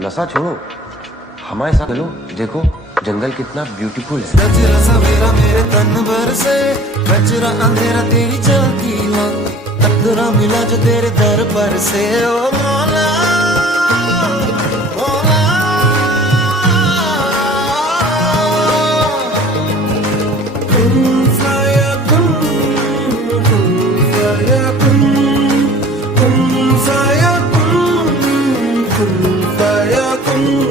नशा छोड़ो, हमारे साथ चलो, देखो जंगल कितना ब्यूटीफुल है। गजरा सवेरा मेरे तन भर से, गजरा अंधेरा तेरी चलती हो, अधूरा मिला जो तेरे दर पर से। ओ मौला मौला, कुन फयकुन, कुन फयकुन, कुन फयकुन, कुन फयकुन।